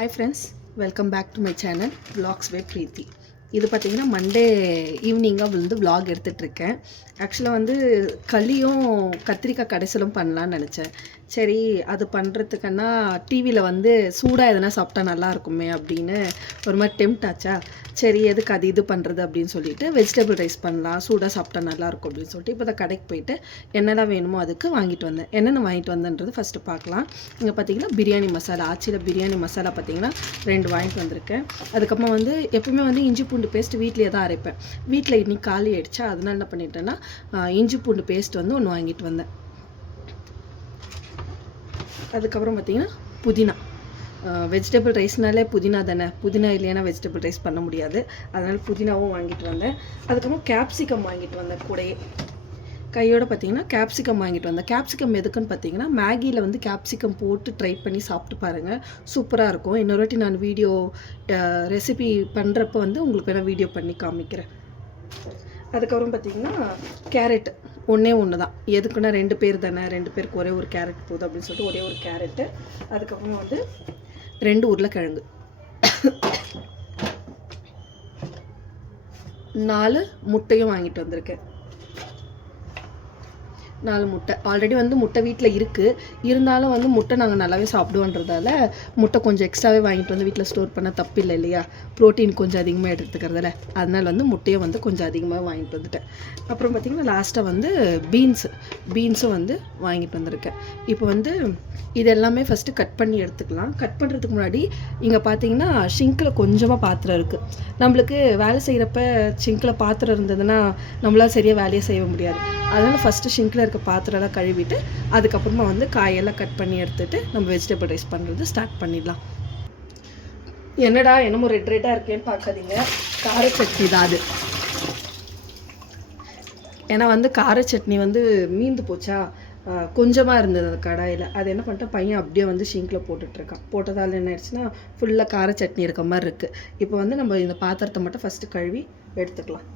Hi friends, welcome back to my channel Vlogs by Preeti. இது பார்த்தீங்கன்னா Monday ஈவினிங்காக வந்து vlog எடுத்துகிட்ருக்கேன். ஆக்சுவலாக வந்து களியும் கத்திரிக்காய் கடைசலும் பண்ணலான்னு நினச்சேன். சரி அது பண்ணுறதுக்குன்னா டிவியில் வந்து சூடாக எதனா சாப்பிட்டா நல்லா இருக்குமே அப்படின்னு ஒரு மாதிரி டெம்ட் ஆச்சா. சரி எதுக்கு அது இது பண்ணுறது அப்படின்னு சொல்லிட்டு வெஜிடபிள் ரைஸ் பண்ணலாம், சூடாக சாப்பிட்டா நல்லாயிருக்கும் அப்படின்னு சொல்லிட்டு இப்போ தான் கடைக்கு போயிட்டு என்னெல்லாம் வேணுமோ அதுக்கு வாங்கிட்டு வந்தேன். என்னென்ன வாங்கிட்டு வந்தேன்றது ஃபஸ்ட்டு பார்க்கலாம். இங்கே பார்த்தீங்கன்னா பிரியாணி மசாலா, ஆச்சியில் பிரியாணி மசாலா பார்த்தீங்கன்னா 2 வாங்கிட்டு வந்திருக்கேன். அதுக்கப்புறமா வந்து எப்பவுமே வந்து இஞ்சி பூண்டு பேஸ்ட் வீட்டிலே தான் அரைப்பேன். வீட்டில் இன்னைக்கு காலி ஆயிடுச்சா, அதனால என்ன பண்ணிட்டேன்னா இஞ்சி பூண்டு பேஸ்ட் வந்து ஒன்று வாங்கிட்டு வந்தேன். அதுக்கப்புறம் பார்த்திங்கன்னா புதினா, வெஜிடபிள் ரைஸ்னாலே புதினா தானே, புதினா இல்லைன்னா வெஜிடபிள் ரைஸ் பண்ண முடியாது. அதனால் புதினாவும் வாங்கிட்டு வந்தேன். அதுக்கப்புறம் கேப்சிகம் வாங்கிட்டு வந்தேன் கூடையே கையோடு. பார்த்தீங்கன்னா கேப்சிகம் வாங்கிட்டு வந்தேன். கேப்சிகம் எதுக்குன்னு பார்த்தீங்கன்னா மேகியில் வந்து கேப்சிகம் போட்டு ட்ரை பண்ணி சாப்பிட்டு பாருங்கள், சூப்பராக இருக்கும். இன்னொரு வாட்டி நான் வீடியோ ரெசிபி பண்ணுறப்ப வந்து உங்களுக்கு வேணால் வீடியோ பண்ணி காமிக்கிறேன். அதுக்கப்புறம் பார்த்திங்கன்னா கேரட் ஒன்று தான், எதுக்குன்னா 2 பேர் தானே, 2 பேருக்கு ஒரே ஒரு கேரட் போதும் அப்படின்னு சொல்லிட்டு ஒரே ஒரு கேரட்டு. அதுக்கப்புறம் வந்து 2 உருளைக்கிழங்கு, 4 முட்டையும் வாங்கிட்டு வந்திருக்கேன். 4 முட்டை. ஆல்ரெடி வந்து முட்டை வீட்டில் இருக்குது, இருந்தாலும் வந்து முட்டை நாங்கள் நல்லாவே சாப்பிடுவோன்றதால முட்டை கொஞ்சம் எக்ஸ்ட்ராவே வாங்கிட்டு வந்து வீட்டில் ஸ்டோர் பண்ண தப்பு இல்லை இல்லையா, ப்ரோட்டீன் கொஞ்சம் அதிகமாக எடுத்துக்கிறதால. அதனால் வந்து முட்டையை வந்து கொஞ்சம் அதிகமாக வாங்கிட்டு வந்துட்டேன். அப்புறம் பார்த்திங்கன்னா லாஸ்ட்டாக வந்து பீன்ஸும் வந்து வாங்கிட்டு வந்திருக்கேன். இப்போ வந்து இது எல்லாமே ஃபஸ்ட்டு கட் பண்ணி எடுத்துக்கலாம். கட் பண்ணுறதுக்கு முன்னாடி இங்கே பார்த்தீங்கன்னா ஷிங்கில் கொஞ்சமாக பாத்திரம் இருக்குது. நம்மளுக்கு வேலை செய்கிறப்ப ஷிங்கில் பாத்திரம் இருந்ததுன்னா நம்மளால் சரியாக வேலையை செய்ய முடியாது. அதனால் ஃபஸ்ட்டு ஷிங்கில் இருக்க பாத்திரம்லாம் கழுவிட்டு அதுக்கப்புறமா வந்து காயெல்லாம் கட் பண்ணி எடுத்துகிட்டு நம்ம வெஜிடபிள் ரைஸ் பண்ணுறது ஸ்டார்ட் பண்ணிடலாம். என்னடா என்னமோ ரெட்டாக இருக்கேன்னு பார்க்காதீங்க, கார சட்னி தான் அது. ஏன்னா வந்து கார சட்னி வந்து மீந்து போச்சா, கொஞ்சமாக இருந்தது அந்த கடாயில். அது என்ன பண்ணிட்டேன், பையன் அப்படியே வந்து ஷிங்கில் போட்டுட்ருக்கான். போட்டதால் என்ன ஆயிடுச்சுன்னா ஃபுல்லாக கார சட்னி இருக்க மாதிரி இருக்குது. இப்போ வந்து நம்ம இந்த பாத்திரத்தை மட்டும் ஃபஸ்ட்டு கழுவி எடுத்துக்கலாம்.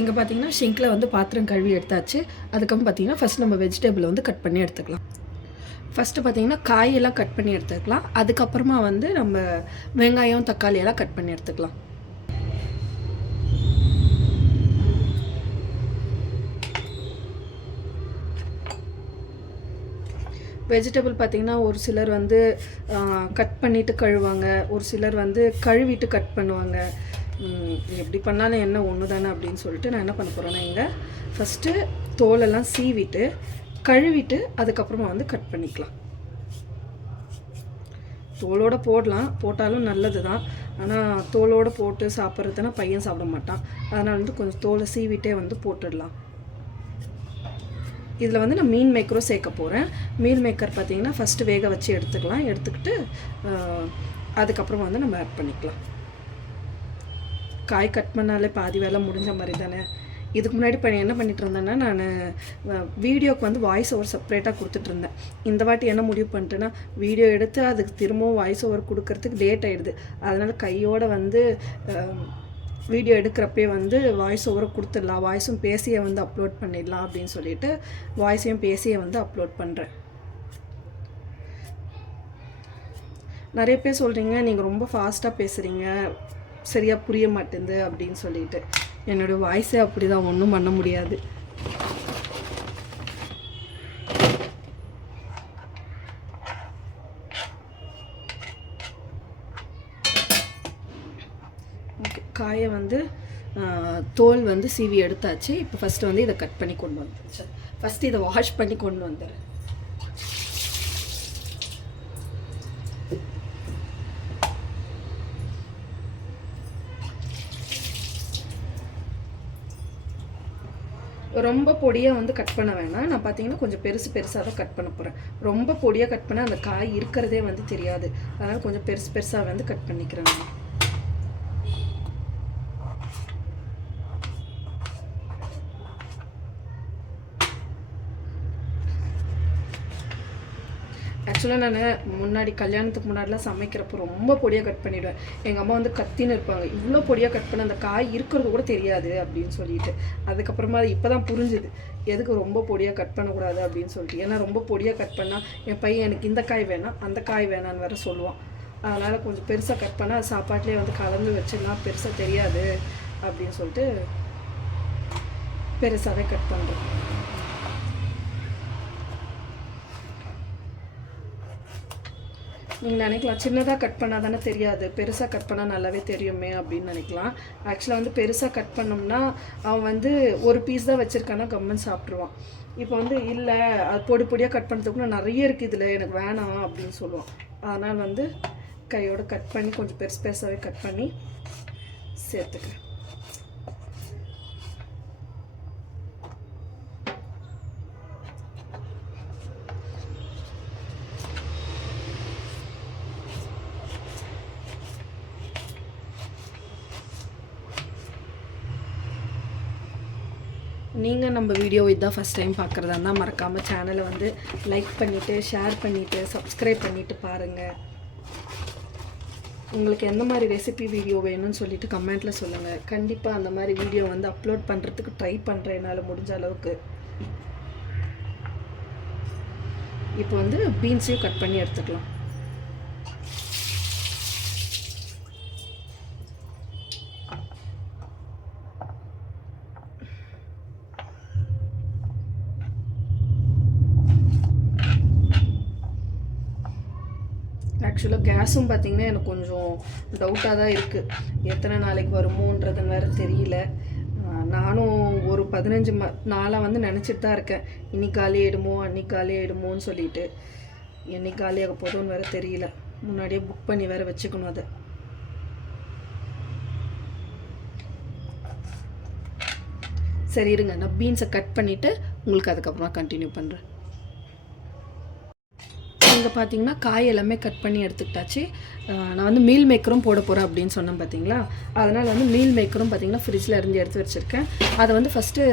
இங்கே பார்த்தீங்கன்னா ஷிங்கில் வந்து பாத்திரம் கழுவி எடுத்தாச்சு. அதுக்கப்புறம் பார்த்தீங்கன்னா ஃபஸ்ட் நம்ம வெஜிடபிளை வந்து கட் பண்ணி எடுத்துக்கலாம். ஃபஸ்ட்டு பார்த்தீங்கன்னா காயெல்லாம் கட் பண்ணி எடுத்துக்கலாம். அதுக்கப்புறமா வந்து நம்ம வெங்காயம் தக்காளியெல்லாம் கட் பண்ணி எடுத்துக்கலாம். வெஜிடபிள் பார்த்திங்கன்னா ஒரு சிலர் வந்து கட் பண்ணிவிட்டு கழுவாங்க, ஒரு சிலர் வந்து கழுவிட்டு கட் பண்ணுவாங்க. எப்படி பண்ணாலும் என்ன ஒன்று தானே அப்படின்னு சொல்லிட்டு நான் என்ன பண்ண போகிறேன்னா இங்கே ஃபஸ்ட்டு தோலெல்லாம் சீவிட்டு கழுவிட்டு அதுக்கப்புறமா வந்து கட் பண்ணிக்கலாம். தோலோடு போட்டாலும் நல்லது தான், ஆனால் தோலோடு போட்டு சாப்பிட்றதுனா பையன் சாப்பிட மாட்டான். அதனால் வந்து கொஞ்சம் தோலை சீவிட்டே வந்து போட்டுடலாம். இதில் வந்து நான் மீல் மேக்கரும் சேர்க்க போகிறேன். மீல் மேக்கர் பார்த்திங்கன்னா ஃபஸ்ட்டு வேக வச்சு எடுத்துக்கலாம். எடுத்துக்கிட்டு அதுக்கப்புறம் வந்து நம்ம ஆட் பண்ணிக்கலாம். காய் கட் பண்ணாலே பாதி வேலை முடிஞ்ச மாதிரி தானே. இதுக்கு முன்னாடி என்ன பண்ணிகிட்டு இருந்தேன்னா நான் வீடியோக்கு வந்து வாய்ஸ் ஓவர் செப்பரேட்டாக கொடுத்துட்ருந்தேன். இந்த வாட்டி என்ன முடிவு பண்ணிட்டேன்னா வீடியோ எடுத்து அதுக்கு திரும்பவும் வாய்ஸ் ஓவர் கொடுக்கறதுக்கு லேட் ஆகிடுது. அதனால் கையோடு வந்து வீடியோ எடுக்கிறப்பே வந்து வாய்ஸ் ஓவரை கொடுத்துடலாம், வாய்ஸும் பேசியை வந்து அப்லோட் பண்ணிடலாம் அப்படின்னு சொல்லிட்டு வாய்ஸையும் பேசியை வந்து அப்லோட் பண்ணுறேன். நிறைய பேர் சொல்கிறீங்க நீங்கள் ரொம்ப ஃபாஸ்ட்டாக பேசுகிறீங்க, சரியாக புரிய மாட்டேங்குது அப்படின்னு சொல்லிட்டு. என்னோடய வாய்ஸே அப்படி தான், ஒன்றும் பண்ண முடியாது. காயை வந்து தோல் வந்து சீவி எடுத்தாச்சு. இப்போ ஃபஸ்ட்டு வந்து இதை கட் பண்ணி கொண்டு வந்துச்சு. ஃபஸ்ட்டு இதை வாஷ் பண்ணி கொண்டு வந்துடுறேன். ரொம்ப பொடியாக வந்து கட் பண்ண வேணாம். நான் பார்த்தீங்கன்னா கொஞ்சம் பெருசாக தான் கட் பண்ண போகிறேன். ரொம்ப பொடியாக கட் பண்ணால் அந்த காய் இருக்கிறதே வந்து தெரியாது. அதனால் கொஞ்சம் பெருசாக வந்து கட் பண்ணிக்கிறேன் நான். ஆக்சுவலாக நான் முன்னாடி கல்யாணத்துக்கு முன்னாடிலாம் சமைக்கிறப்போ ரொம்ப பொடியாக கட் பண்ணிவிடுவேன். எங்கள் அம்மா வந்து கத்தின்னு இருப்பாங்க, இவ்வளோ பொடியாக கட் பண்ண அந்த காய் இருக்கிறது கூட தெரியாது அப்படின்னு சொல்லிட்டு. அதுக்கப்புறமா அது இப்போ தான் புரிஞ்சுது எதுக்கு ரொம்ப பொடியாக கட் பண்ணக்கூடாது அப்படின்னு சொல்லிட்டு. ஏன்னா ரொம்ப பொடியாக கட் பண்ணால் என் பையன் எனக்கு இந்த காய் வேணாம் அந்த காய் வேணான்னு வேறு சொல்லுவான். அதனால் கொஞ்சம் பெருசாக கட் பண்ணால் அது சாப்பாட்லேயே வந்து கலந்து வச்சிடலாம், பெருசாக தெரியாது அப்படின்னு சொல்லிட்டு பெருசாகவே கட் பண்ணுறேன். நீங்கள் நினைக்கலாம் சின்னதாக கட் பண்ணால் தானே தெரியாது, பெருசாக கட் பண்ணால் நல்லாவே தெரியுமே அப்படின்னு நினைக்கலாம். ஆக்சுவலாக வந்து பெருசாக கட் பண்ணோம்னா அவன் வந்து ஒரு பீஸ் தான் வச்சுருக்கானா கம்மன் சாப்பிட்ருவான். இப்போ வந்து இல்லை அது பொடியாக கட் பண்ணுறதுக்குள்ள நிறைய இருக்குது இதில் எனக்கு வேணாம் அப்படின்னு சொல்லுவான். அதனால் வந்து கையோடு கட் பண்ணி கொஞ்சம் பெருசாகவே கட் பண்ணி சேர்த்துக்கிறேன். நீங்கள் நம்ம வீடியோ இதான் ஃபஸ்ட் டைம் பார்க்குறதா இருந்தால் மறக்காமல் சேனலை வந்து லைக் பண்ணிவிட்டு ஷேர் பண்ணிவிட்டு சப்ஸ்கிரைப் பண்ணிவிட்டு பாருங்கள். உங்களுக்கு எந்த மாதிரி ரெசிபி வீடியோ வேணும்னு சொல்லிட்டு கமெண்ட்டில் சொல்லுங்கள். கண்டிப்பாக அந்த மாதிரி வீடியோ வந்து அப்லோட் பண்ணுறதுக்கு ட்ரை பண்ணுறேன் என்னால் முடிஞ்ச அளவுக்கு. இப்போ வந்து பீன்ஸையும் கட் பண்ணி எடுத்துக்கலாம். ஆக்சுவலாக கேஸும் பார்த்திங்கன்னா எனக்கு கொஞ்சம் டவுட்டாக தான் இருக்குது, எத்தனை நாளைக்கு வருமோன்றதுன்னு வேறு தெரியல. நானும் ஒரு 15 நாளாக வந்து நினச்சிட்டு தான் இருக்கேன், இன்னைக்கு காலி ஆகிடுமோ அன்றைக்கி காலி ஆகிடுமோன்னு சொல்லிட்டு. என்னைக்கு காலியாக போதும்னு வேறு தெரியல, முன்னாடியே புக் பண்ணி வேறு வச்சுக்கணும் அதை. சரி இருங்க, நான் பீன்ஸை கட் பண்ணிவிட்டு உங்களுக்கு அதுக்கப்புறமா கண்டினியூ பண்ணுறேன். இங்கே பார்த்தீங்கன்னா காய் எல்லாமே கட் பண்ணி எடுத்துக்கிட்டாச்சு. நான் வந்து மீல் மேக்கரும் போட போகிறேன் அப்படின்னு சொன்னேன் பார்த்தீங்களா. அதனால் வந்து மீல் மேக்கரும் பார்த்திங்கன்னா ஃப்ரிட்ஜில் இருந்து எடுத்து வச்சுருக்கேன். அதை வந்து ஃபஸ்ட்டு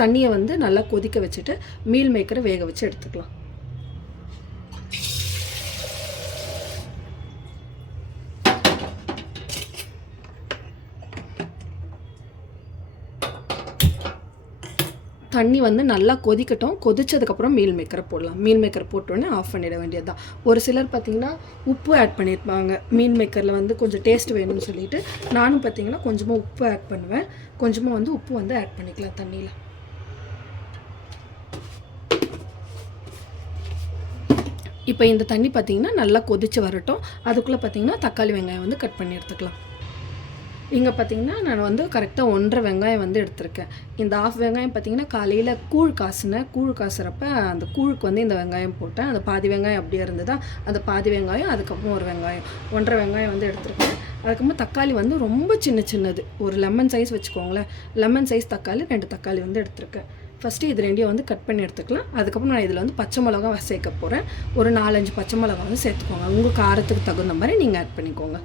தண்ணியை வந்து நல்லா கொதிக்க வச்சுட்டு மீல் மேக்கரை வேக வச்சு எடுத்துக்கலாம். தண்ணி வந்து நல்லா கொதிக்கட்டும். கொதிச்சதுக்கப்புறம் மீல் மேக்கரை போடலாம். மீல் மேக்கர் போட்டோன்னே ஆஃப் பண்ணிட வேண்டியது தான். ஒரு சிலர் பார்த்திங்கன்னா உப்பு ஆட் பண்ணியிருப்பாங்க மீல் மேக்கரில் வந்து கொஞ்சம் டேஸ்ட் வேணும்னு சொல்லிட்டு. நானும் பார்த்திங்கன்னா கொஞ்சமாக உப்பு ஆட் பண்ணுவேன். கொஞ்சமாக வந்து உப்பு வந்து ஆட் பண்ணிக்கலாம் தண்ணியில். இப்போ இந்த தண்ணி பார்த்திங்கன்னா நல்லா கொதித்து வரட்டும். அதுக்குள்ளே பார்த்திங்கன்னா தக்காளி வெங்காயம் வந்து கட் பண்ணி எடுத்துக்கலாம். இங்கே பார்த்திங்கன்னா நான் வந்து கரெக்டாக 1.5 வெங்காயம் வந்து எடுத்திருக்கேன். இந்த 1/2 வெங்காயம் பார்த்திங்கன்னா காலையில் கூழ் காசுறப்ப அந்த கூழுக்கு வந்து இந்த வெங்காயம் போட்டேன். அந்த பாதி வெங்காயம் அப்படியே இருந்ததா, அந்த பாதி வெங்காயம் அதுக்கப்புறம் ஒரு வெங்காயம் 1.5 வெங்காயம் வந்து எடுத்திருக்கேன். அதுக்கப்புறம் தக்காளி வந்து ரொம்ப சின்னது, ஒரு லெமன் சைஸ் வச்சுக்கோங்களேன். லெமன் சைஸ் தக்காளி 2 தக்காளி வந்து எடுத்திருக்கேன். ஃபஸ்ட்டு இது 2ஐயும் வந்து கட் பண்ணி எடுத்துக்கலாம். அதுக்கப்புறம் நான் இதில் வந்து பச்சை மிளகா சேர்க்க போகிறேன். ஒரு 4-5 பச்சை மிளகா வந்து சேர்த்துக்கோங்க. உங்கள் காரத்துக்கு தகுந்த மாதிரி நீங்கள் ஆட் பண்ணிக்கோங்க.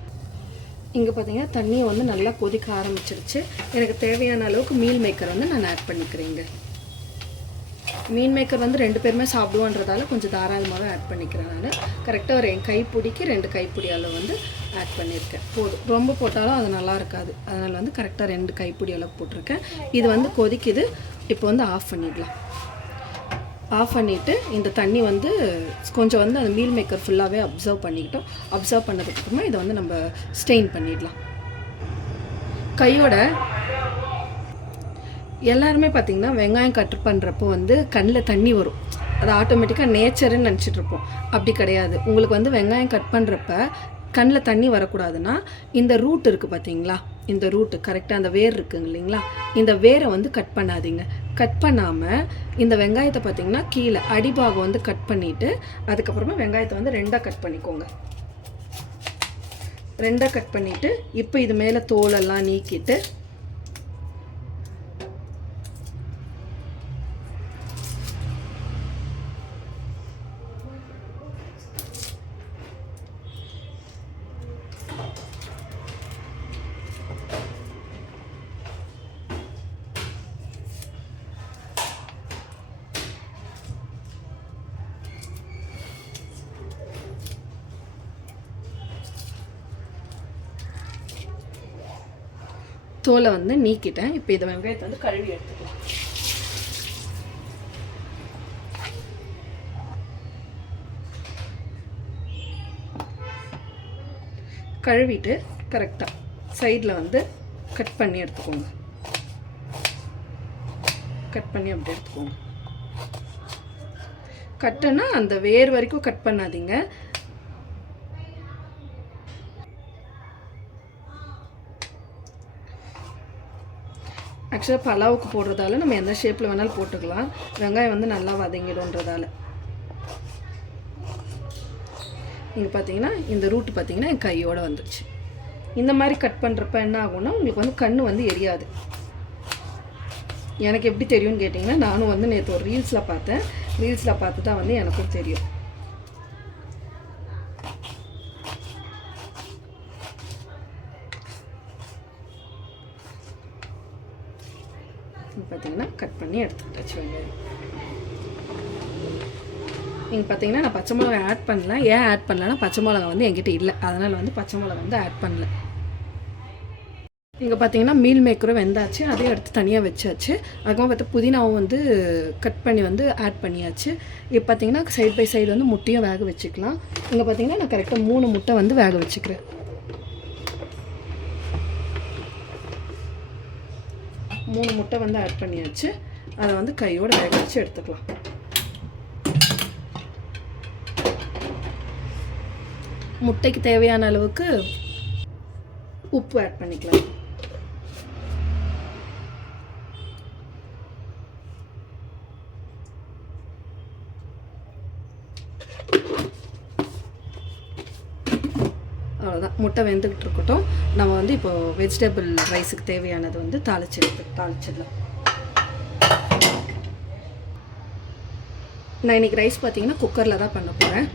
இங்கே பார்த்தீங்கன்னா தண்ணியை வந்து நல்லா கொதிக்க ஆரம்பிச்சிருச்சு. எனக்கு தேவையான அளவுக்கு மீல் மேக்கர் வந்து நான் ஆட் பண்ணிக்கிறேங்க. மீன் மேக்கர் வந்து 2 பேருமே சாப்பிடுவோன்றதால கொஞ்சம் தாராளமாகவே ஆட் பண்ணிக்கிறேன். நான் கரெக்டாக ஒரு கைப்பிடிக்கு 2 கைப்பிடி அளவு வந்து ஆட் பண்ணியிருக்கேன். போதும், ரொம்ப போட்டாலும் அது நல்லா இருக்காது. அதனால் வந்து கரெக்டாக 2 கைப்பிடி அளவு போட்டிருக்கேன். இது வந்து கொதிக்குது. இப்போ வந்து ஆஃப் பண்ணிடலாம். ஆஃப் பண்ணிவிட்டு இந்த தண்ணி வந்து கொஞ்சம் வந்து அந்த மீல் மேக்கர் ஃபுல்லாகவே அப்சர்வ் பண்ணிக்கிட்டோம். அப்சர்வ் பண்ணதுக்கப்புறமா இதை வந்து நம்ம ஸ்டெயின் பண்ணிடலாம். கையோட எல்லாருமே பார்த்திங்கன்னா வெங்காயம் கட் பண்ணுறப்போ வந்து கண்ணில் தண்ணி வரும். அது ஆட்டோமேட்டிக்காக நேச்சருன்னு நினச்சிட்ருப்போம். அப்படி கிடையாது. உங்களுக்கு வந்து வெங்காயம் கட் பண்ணுறப்ப கண்ணில் தண்ணி வரக்கூடாதுன்னா இந்த ரூட் இருக்குது பார்த்தீங்களா, இந்த ரூட்டு கரெக்டாக அந்த வேர் இருக்குங்க இல்லைங்களா, இந்த வேரை வந்து கட் பண்ணாதீங்க. கட் பண்ணாமல் இந்த வெங்காயத்தை பார்த்திங்கன்னா கீழே அடிபாகம் வந்து கட் பண்ணிவிட்டு அதுக்கப்புறமா வெங்காயத்தை வந்து 2ஆக கட் பண்ணிக்கோங்க. 2ஆக கட் பண்ணிவிட்டு இப்போ இது மேலே தோலெல்லாம் நீக்கிட்டு தோலை வந்து நீக்கிட்டேன். இப்போ இதை வெங்காயத்தை வந்து கழுவி எடுத்துக்கலாம். கழுவிட்டு கரெக்டாக சைடில் வந்து கட் பண்ணி எடுத்துக்கோங்க. கட் பண்ணி அப்படி எடுத்துக்கோங்க. கட்டுன்னா அந்த வேர் வரைக்கும் கட் பண்ணாதீங்க. ஆக்சுவலாக பலாவுக்கு போடுறதால நம்ம எந்த ஷேப்பில் வேணாலும் போட்டுக்கலாம். வெங்காயம் வந்து நல்லா வதங்கிடும்ன்றதால. நீங்கள் பார்த்தீங்கன்னா இந்த ரூட்டு பார்த்தீங்கன்னா என் கையோடு வந்துடுச்சு. இந்த மாதிரி கட் பண்ணுறப்ப என்ன ஆகும்னா உங்களுக்கு வந்து கண் வந்து எரியாது. எனக்கு எப்படி தெரியும்னு கேட்டிங்கன்னா, நானும் வந்து நேற்று ஒரு ரீல்ஸில் பார்த்தேன். ரீல்ஸில் பார்த்து தான் வந்து எனக்கும் தெரியும். பார்த்தீங்கன்னா கட் பண்ணி எடுத்துக்கிட்டாச்சு வெங்காயம். நீங்கள் பார்த்தீங்கன்னா நான் பச்சை மிளகா ஆட் பண்ணல. ஏன் ஆட் பண்ணலன்னா பச்சை மிளகா வந்து என்கிட்ட இல்லை, அதனால் வந்து பச்சை மிளகா வந்து ஆட் பண்ணல. இங்கே பார்த்தீங்கன்னா மீல் மேக்கரும் வெந்தாச்சு, அதையும் எடுத்து தனியாக வச்சாச்சு. அதுக்கப்புறம் பார்த்தா புதினாவும் வந்து கட் பண்ணி வந்து ஆட் பண்ணியாச்சு. இப்போ பார்த்தீங்கன்னா சைட் பை சைடு வந்து முட்டையும் வேக வச்சுக்கலாம். இங்கே பார்த்தீங்கன்னா நான் கரெக்டாக 3 முட்டை வந்து வேக வச்சுக்கிறேன். 3 முட்டை வந்து ஆட் பண்ணியாச்சு. அதை வந்து கையோடு வேக வச்சு எடுத்துக்கலாம். முட்டைக்கு தேவையான அளவுக்கு உப்பு ஆட் பண்ணிக்கலாம். அவ்வளோதான், முட்டை வெந்துக்கிட்டு இருக்கட்டும். நம்ம வந்து இப்போது வெஜிடபிள் ரைஸுக்கு தேவையானது வந்து தாளிச்சிடலாம். நான் இன்றைக்கி ரைஸ் பார்த்தீங்கன்னா குக்கரில் தான் பண்ண போகிறேன்.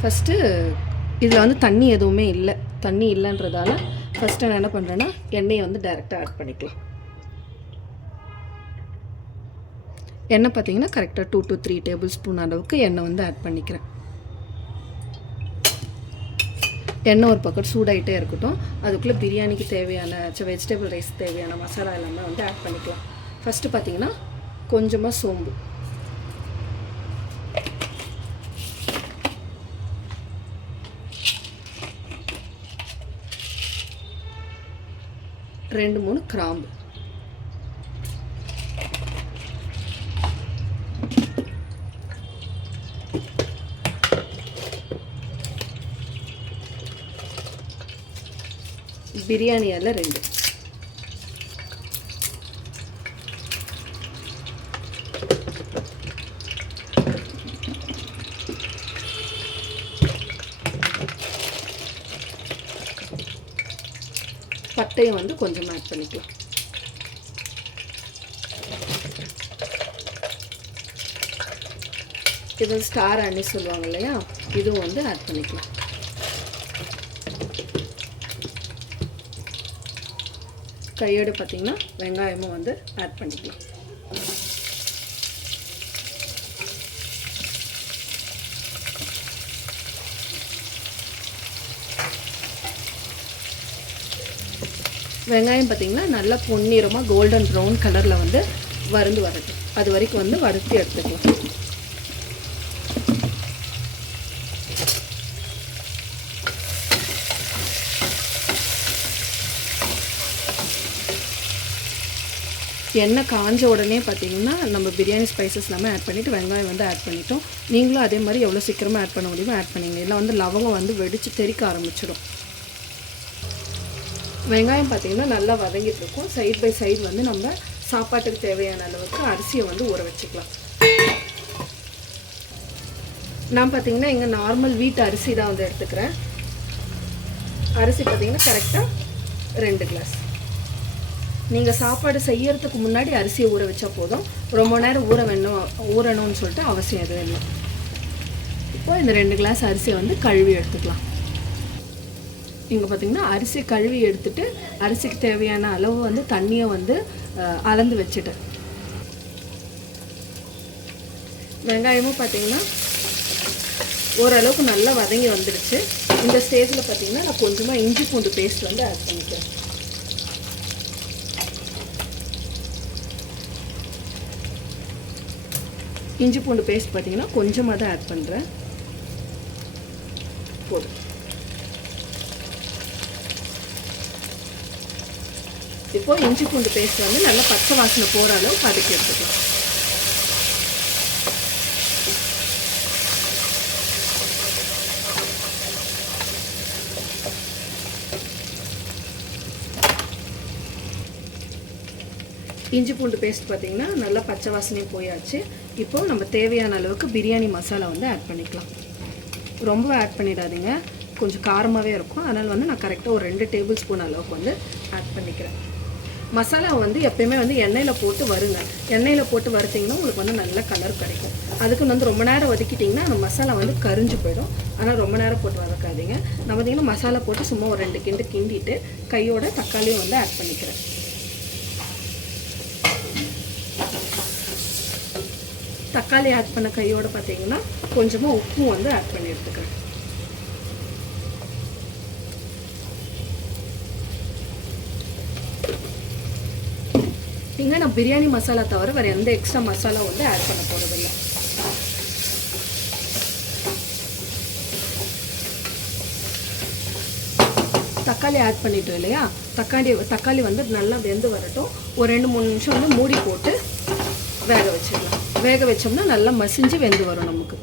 ஃபஸ்ட்டு இதில் வந்து தண்ணி எதுவுமே இல்லை. தண்ணி இல்லைன்றதால ஃபஸ்ட்டு நான் என்ன பண்ணுறேன்னா எண்ணெயை வந்து டைரெக்டாக ஆட் பண்ணிக்கலாம். எண்ணெய் பார்த்தீங்கன்னா கரெக்டாக 2 to 3 டேபிள் ஸ்பூன் அளவுக்கு எண்ணெய் வந்து ஆட் பண்ணிக்கிறேன். எண்ணெய் ஒரு பக்கம் சூடாகிட்டே இருக்கட்டும். அதுக்குள்ளே பிரியாணிக்கு தேவையான வெஜிடபிள் ரைஸ் தேவையான மசாலா எல்லாமே வந்து ஆட் பண்ணிக்கலாம். ஃபஸ்ட்டு பார்த்தீங்கன்னா கொஞ்சமாக சோம்பு, ரெண்டு 3 கிராம்பு, பிரியாணி இலை 2, பட்டையும் வந்து கொஞ்சம் ஆட் பண்ணிக்கலாம். இது ஸ்டார் அன்னி சொல்லுவாங்க இல்லையா, இதுவும் வந்து ஆட் பண்ணிக்கலாம். கையோடு பார்த்தீங்கன்னா வெங்காயமும் வந்து ஆட் பண்ணிக்கலாம். வெங்காயம் பார்த்தீங்கன்னா நல்லா பொன்னிறமாக கோல்டன் ப்ரௌன் கலரில் வந்து வறுந்து வரட்டும். அது வரைக்கும் வந்து வறுத்து எடுத்துக்கலாம். எண்ணெய் காஞ்ச உடனே பார்த்தீங்கன்னா நம்ம பிரியாணி ஸ்பைசஸ் எல்லாமே ஆட் பண்ணிவிட்டு வெங்காயம் வந்து ஆட் பண்ணிட்டோம். நீங்களும் அதே மாதிரி எவ்வளோ சீக்கிரமாக ஆட் பண்ண முடியுமோ ஆட் பண்ணிங்க. இல்லை வந்து லவங்கம் வந்து வெடித்து தெறிக்க ஆரம்பிச்சிடும். வெங்காயம் பார்த்திங்கன்னா நல்லா வதங்கிட்டு இருக்கும். சைட் பை சைடு வந்து நம்ம சாப்பாட்டுக்கு தேவையான அளவுக்கு அரிசியை வந்து ஊற வச்சுக்கலாம். நான் பார்த்திங்கன்னா இங்கே நார்மல் வீட்டு அரிசி தான் வந்து எடுத்துக்கிறேன். அரிசி பார்த்திங்கன்னா கரெக்டாக 2 கிளாஸ். நீங்கள் சாப்பாடு செய்யறதுக்கு முன்னாடி அரிசியை ஊற வச்சா போதும். ரொம்ப நேரம் ஊறணும்னு சொல்லிட்டு அவசியம் எதுவும் இல்லை. இப்போ இந்த 2 கிளாஸ் அரிசியை வந்து கழுவி எடுத்துக்கலாம். இங்கே பார்த்திங்கன்னா அரிசி கழுவி எடுத்துட்டு அரிசிக்கு தேவையான அளவு வந்து தண்ணியை வந்து அளந்து வச்சுட்டேன். வெங்காயமும் பார்த்திங்கன்னா ஓரளவுக்கு நல்லா வதங்கி வந்துடுச்சு. இந்த ஸ்டேஜில் பார்த்தீங்கன்னா நான் கொஞ்சமாக இஞ்சி பூண்டு பேஸ்ட் வந்து ஆட் பண்ணிக்கிறேன். இஞ்சி பூண்டு பேஸ்ட் பார்த்தீங்கன்னா கொஞ்சமாக தான் ஆட் பண்ணுறேன், போதும். இப்போ இஞ்சி பூண்டு பேஸ்ட் வந்து நல்லா பச்சை வாசனை போகிற அளவுக்கு வதக்கி எடுத்துக்கலாம். இஞ்சி பூண்டு பேஸ்ட் பார்த்தீங்கன்னா நல்லா பச்சை வாசனையும் போயாச்சு. இப்போ நம்ம தேவையான அளவுக்கு பிரியாணி மசாலா வந்து ஆட் பண்ணிக்கலாம். ரொம்ப ஆட் பண்ணிடாதீங்க, கொஞ்சம் காரமாகவே இருக்கும். அதனால் வந்து நான் கரெக்டாக ஒரு 2 டேபிள் ஸ்பூன் அளவுக்கு வந்து ஆட் பண்ணிக்கிறேன். மசாலா வந்து எப்பயுமே வந்து எண்ணெயில் போட்டு வருங்க. எண்ணெயில் போட்டு வறுத்திங்கன்னா உங்களுக்கு வந்து நல்ல கலர் கிடைக்கும். அதுக்கு வந்து ரொம்ப நேரம் வதக்கிட்டிங்கன்னா அந்த மசாலா வந்து கரிஞ்சு போயிடும். ஆனால் ரொம்ப நேரம் போட்டு வதக்காதீங்க. நான் பார்த்திங்கன்னா மசாலா போட்டு சும்மா ஒரு 2 கிண்டு கிண்டிட்டு கையோட தக்காளியும் வந்து ஆட் பண்ணிக்கிறேன். தக்காளி ஆட் பண்ண கையோட பார்த்தீங்கன்னா கொஞ்சமாக உப்பும் வந்து ஆட் பண்ணி எடுத்துக்கிறேன். இங்கே நான் பிரியாணி மசாலா தவிர வேறு எந்த எக்ஸ்ட்ரா மசாலா வந்து ஆட் பண்ண போகிறதில்ல. தக்காளி ஆட் பண்ணிட்டோம் இல்லையா, தக்காளி வந்து நல்லா வெந்து வரட்டும். ஒரு 2-3 நிமிஷம் வந்து மூடி போட்டு வேக வச்சிடலாம். வேக வச்சோம்னா நல்லா மசிஞ்சு வெந்து வரும் நமக்கு.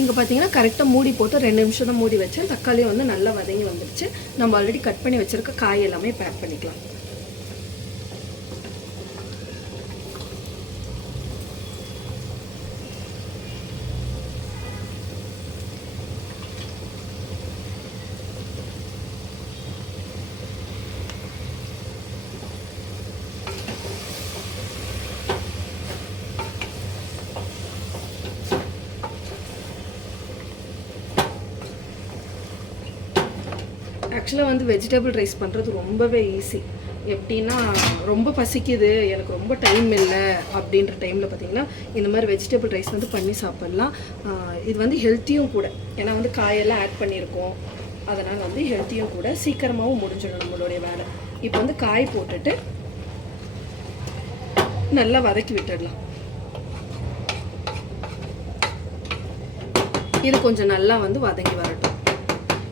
இங்கே பார்த்தீங்கன்னா கரெக்டாக மூடி போட்டு 2 நிமிஷம் தான் மூடி வச்சேன். தக்காளியும் வந்து நல்லா வதங்கி வந்துடுச்சு. நம்ம ஆல்ரெடி கட் பண்ணி வச்சுருக்க காய் எல்லாமே பேக் பண்ணிக்கலாம். ஆக்சுவலாக வந்து வெஜிடபிள் ரைஸ் பண்ணுறது ரொம்பவே ஈஸி. எப்படின்னா ரொம்ப பசிக்குது, எனக்கு ரொம்ப டைம் இல்லை அப்படின்ற டைமில் பார்த்திங்கன்னா இந்த மாதிரி வெஜிடபிள் ரைஸ் வந்து பண்ணி சாப்பிட்லாம். இது வந்து ஹெல்த்தியும் கூட, ஏன்னா வந்து காயெல்லாம் ஆட் பண்ணியிருக்கோம். அதனால் வந்து ஹெல்த்தியும் கூட, சீக்கிரமாகவும் முடிஞ்சிடும் நம்மளுடைய வேலை. இப்போ வந்து காய் போட்டுட்டு நல்லா வதக்கி விட்டுடலாம். இது கொஞ்சம் நல்லா வந்து வதங்கி வரட்டும்.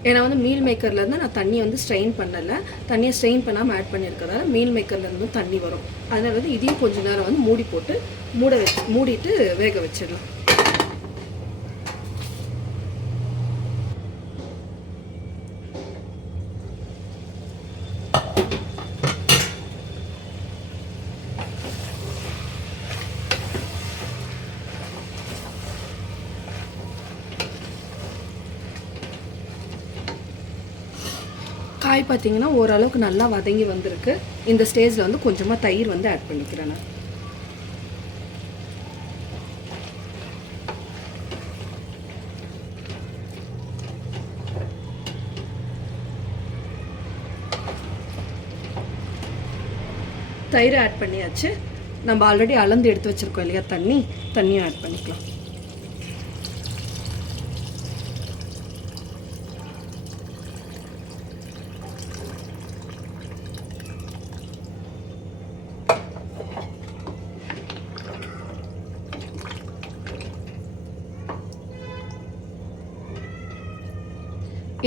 ஏன்னா வந்து மீல் மேக்கர்லேருந்து நான் தண்ணியை வந்து ஸ்ட்ரெயின் பண்ணலை, தண்ணியை ஸ்ட்ரெயின் பண்ணாமல் ஆட் பண்ணியிருக்கிறதால மீல் மேக்கர்லேருந்து தண்ணி வரும். அதனால் வந்து இதையும் கொஞ்சம் நேரம் வந்து மூடி போட்டு மூடிட்டு வேக வச்சிடலாம். காய் பார்த்தீங்கன்னா ஓரளவுக்கு நல்லா வதங்கி வந்திருக்கு. இந்த ஸ்டேஜில் வந்து கொஞ்சமாக தயிர் வந்து ஆட் பண்ணிக்கிறேன் நான். தயிர் ஆட் பண்ணியாச்சு. நம்ம ஆல்ரெடி அளந்து எடுத்து வச்சுருக்கோம் இல்லையா தண்ணியும் ஆட் பண்ணிக்கலாம்.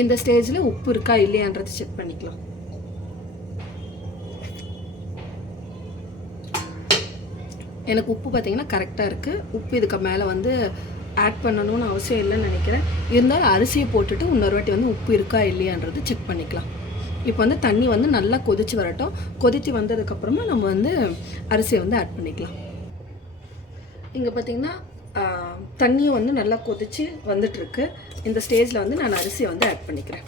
இந்த ஸ்டேஜில் உப்பு இருக்கா இல்லையான்றது செக் பண்ணிக்கலாம். எனக்கு உப்பு பார்த்தீங்கன்னா கரெக்டாக இருக்குது. உப்பு இதுக்கு மேலே வந்து ஆட் பண்ணணும்னு அவசியம் இல்லைன்னு நினைக்கிறேன். இருந்தாலும் அரிசியை போட்டுட்டு இன்னொரு வாட்டி வந்து உப்பு இருக்கா இல்லையான்றது செக் பண்ணிக்கலாம். இப்போ வந்து தண்ணி வந்து நல்லா கொதித்து வரட்டும். கொதித்து வந்ததுக்கப்புறமா நம்ம வந்து அரிசியை வந்து ஆட் பண்ணிக்கலாம். இங்கே பார்த்தீங்கன்னா தண்ணியும் வந்து நல்லா கொதித்து வந்துட்டுருக்கு. இந்த ஸ்டேஜில் வந்து நான் அரிசியை வந்து ஆட் பண்ணிக்கிறேன்.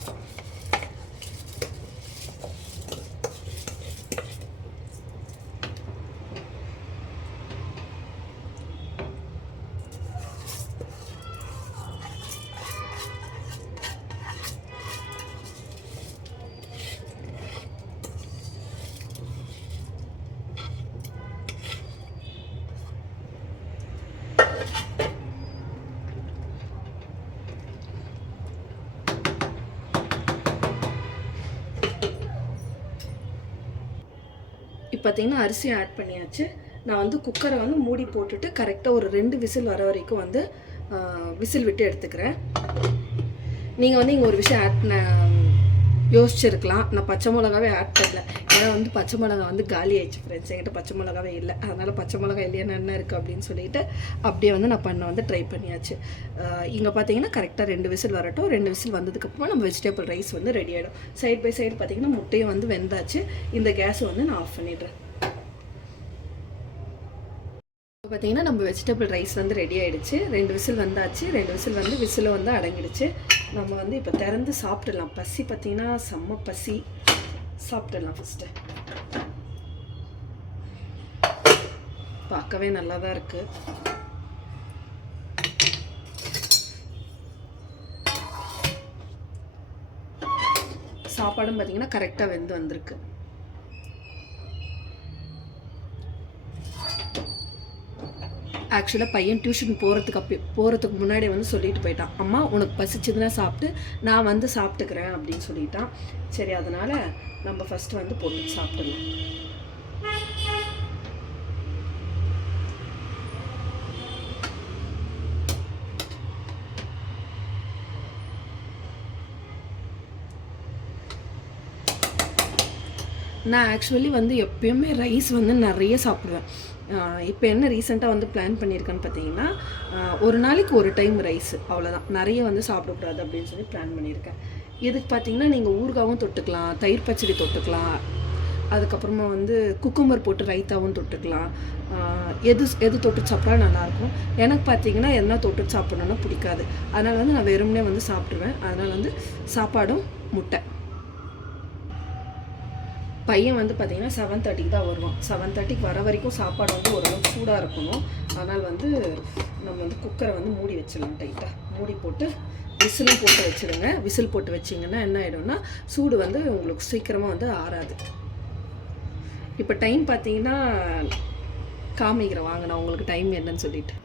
பார்த்தீங்கன்னா அரிசியும் ஆட் பண்ணியாச்சு. நான் வந்து குக்கரை வந்து மூடி போட்டுட்டு கரெக்டாக ஒரு 2 விசில் வர வரைக்கும் வந்து விசில் விட்டு எடுத்துக்கிறேன். நீங்கள் வந்து இங்கே ஒரு விஷயம் யோசிச்சிருக்கலாம். நான் பச்சை மிளகாவே ஆட் பண்ணல. ஏன்னா வந்து பச்சை மிளகா வந்து காலி ஆயிடுச்சு ஃப்ரெண்ட்ஸ். என்கிட்ட பச்சை மிளகாவே இல்லை. அதனால் பச்சை மிளகா இல்லையா என்ன இருக்குது அப்படின்னு சொல்லிட்டு அப்படியே வந்து நான் வந்து ட்ரை பண்ணியாச்சு. இங்கே பார்த்தீங்கன்னா கரெக்டாக 2 விசில் வரட்டும். 2 விசில் வந்ததுக்கப்புறமா நம்ம வெஜிடபிள் ரைஸ் வந்து ரெடி ஆகிடும். சைட் பை சைடு பார்த்தீங்கன்னா முட்டையும் வந்து வெந்தாச்சு. இந்த கேஸை வந்து நான் ஆஃப் பண்ணிடுறேன். இப்போ பார்த்தீங்கன்னா நம்ம வெஜிடபிள் ரைஸ் வந்து ரெடி ஆகிடுச்சு. 2 விசில் வந்தாச்சு. 2 விசில் வந்து விசிலும் வந்து அடங்கிடுச்சு. நம்ம வந்து இப்போ திறந்து சாப்பிட்டுடலாம். பசி பார்த்தீங்கன்னா செம்ம பசி. சாப்பிட்டுடலாம் ஃபஸ்ட்டு. பார்க்கவே நல்லா தான் இருக்குது. சாப்பாடும் பார்த்தீங்கன்னா கரெக்டாக வெந்து வந்திருக்கு. ஆக்சுவலாக பையன் டியூஷன் போகிறதுக்கு முன்னாடி வந்து சொல்லிட்டு போயிட்டான், அம்மா உனக்கு பசிச்சதுன்னா சாப்பிட்டு நான் வந்து சாப்பிட்டுக்கிறேன் அப்படின்னு சொல்லிட்டான். சரி, அதனால் நம்ம ஃபஸ்ட்டு வந்து போட்டு சாப்பிடலாம். நான் ஆக்சுவலி வந்து எப்பயுமே ரைஸ் வந்து நிறைய சாப்பிடுவேன். இப்போ என்ன ரீசெண்டாக வந்து பிளான் பண்ணியிருக்கேன்னு பார்த்தீங்கன்னா, ஒரு நாளைக்கு ஒரு டைம் ரைஸ், அவ்வளோதான். நிறைய வந்து சாப்பிடக்கூடாது அப்படின்னு சொல்லி பிளான் பண்ணியிருக்கேன். இதுக்கு பார்த்தீங்கன்னா நீங்கள் ஊறுகாவும் தொட்டுக்கலாம், தயிர் பச்சடி தொட்டுக்கலாம், அதுக்கப்புறமா வந்து குக்கும்பர் போட்டு ரைத்தாவும் தொட்டுக்கலாம். எது தொட்டு சாப்பிட்டா நல்லாயிருக்கும். எனக்கு பார்த்தீங்கன்னா என்ன தொட்டு சாப்பிடணுன்னா பிடிக்காது. அதனால் வந்து நான் வெறுமனே வந்து சாப்பிட்ருவேன். அதனால் வந்து சாப்பாடும் முட்டை. பையன் வந்து பார்த்திங்கன்னா 7:30 தான் வருவான். 7:30 வர வரைக்கும் சாப்பாடு வந்து ஓரளவுக்கு சூடாக இருக்கணும். அதனால் வந்து நம்ம வந்து குக்கரை வந்து மூடி வச்சிடலாம். டைட்டாக மூடி போட்டு விசிலும் போட்டு வச்சுருங்க. விசில் போட்டு வச்சிங்கன்னா என்ன ஆகிடும்னா சூடு வந்து உங்களுக்கு சீக்கிரமாக வந்து ஆறாது. இப்போ டைம் பார்த்தீங்கன்னா காமிக்கிறேன் வாங்க, நான் உங்களுக்கு டைம் என்னன்னு சொல்லிட்டு.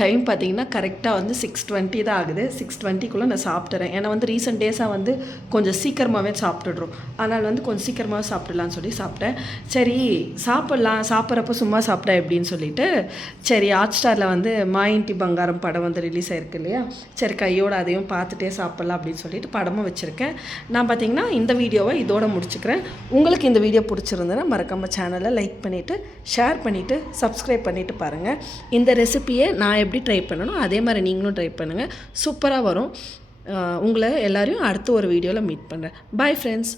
டைம் பார்த்தீங்கன்னா கரெக்டாக வந்து 6:20 தான் ஆகுது. 6:20க்குள்ளே நான் சாப்பிட்டுறேன். ஏன்னா வந்து ரீசெண்ட் டேஸாக வந்து கொஞ்சம் சீக்கிரமாகவே சாப்பிட்டுடுறோம். அதனால் வந்து கொஞ்சம் சீக்கிரமாக சாப்பிடலான்னு சொல்லி சாப்பிட்டேன். சரி சாப்பிட்றப்போ சும்மா சாப்பிட்டா எப்படின்னு சொல்லிட்டு, சரி ஹாட்ஸ்டாரில் வந்து மாயின்டி பங்காரம் படம் வந்து ரிலீஸ் ஆகிருக்கு இல்லையா, சரி கையோடு அதையும் பார்த்துட்டே சாப்பிட்லாம் அப்படின்னு சொல்லிட்டு படமும் வச்சுருக்கேன். நான் பார்த்தீங்கன்னா இந்த வீடியோவை இதோடு முடிச்சுக்கிறேன். உங்களுக்கு இந்த வீடியோ பிடிச்சிருந்ததுன்னா மறக்காம சேனலை லைக் பண்ணிவிட்டு ஷேர் பண்ணிவிட்டு சப்ஸ்கிரைப் பண்ணிவிட்டு பாருங்கள். இந்த ரெசிபியை நான் எப்படி ட்ரை பண்ணணும் அதே மாதிரி நீங்களும் ட்ரை பண்ணுங்கள். சூப்பராக வரும். உங்களை எல்லாரையும் அடுத்த ஒரு வீடியோவில் மீட் பண்ணுறேன். Bye friends.